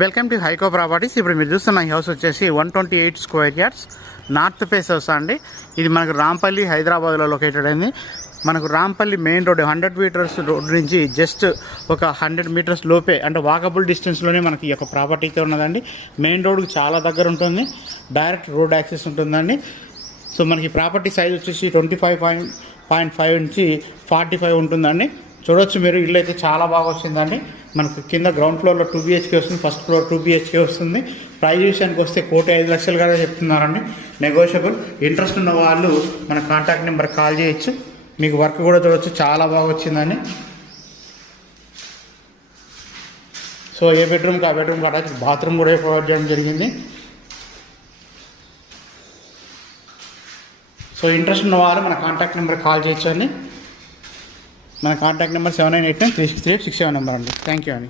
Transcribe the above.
Welcome to హైకో properties. ఇప్పుడు మీరు చూస్తున్న ఈ హౌస్ వచ్చేసి 128 square yards north face house అండి. ఇది మనకు రాంపల్లి హైదరాబాద్లో లొకేటెడ్ అయింది. మనకు Rampally main road 100 metres road నుంచి జస్ట్ ఒక 100 మీటర్స్ లోపే అంటే వాకబుల్ డిస్టెన్స్లోనే మనకి ఈ యొక్క ప్రాపర్టీ అయితే ఉన్నదండి. మెయిన్ రోడ్కి చాలా దగ్గర ఉంటుంది, డైరెక్ట్ రోడ్ యాక్సెస్ ఉంటుందండి. సో మనకి ప్రాపర్టీ సైజ్ వచ్చేసి 25.5 నుంచి 45 ఉంటుందండి. చూడొచ్చు మీరు, ఇల్లు అయితే చాలా బాగా వచ్చిందండి. మనకు కింద గ్రౌండ్ ఫ్లోర్లో 2 BHK వస్తుంది, ఫస్ట్ ఫ్లోర్ 2 BHK వస్తుంది. ప్రైస్ విషయానికి వస్తే 1,05,00,000 కదా చెప్తున్నారండి, నెగోషియబుల్. ఇంట్రెస్ట్ ఉన్న వాళ్ళు మన కాంటాక్ట్ నెంబర్ కాల్ చేయొచ్చు. మీకు వర్క్ కూడా చూడొచ్చు, చాలా బాగా వచ్చిందండి. సో ఏ బెడ్రూమ్కి ఆ బెడ్రూమ్కి అటాచ్ బాత్రూమ్ కూడా ప్రొవైడ్ చేయడం జరిగింది. సో ఇంట్రెస్ట్ ఉన్న వాళ్ళు మన కాంటాక్ట్ నెంబర్ కాల్ చేయొచ్చు అండి. మన కాంటాక్ట్ నెంబర్ 7989 368 67 నెంబర్ అండి. థ్యాంక్ యూ అండి.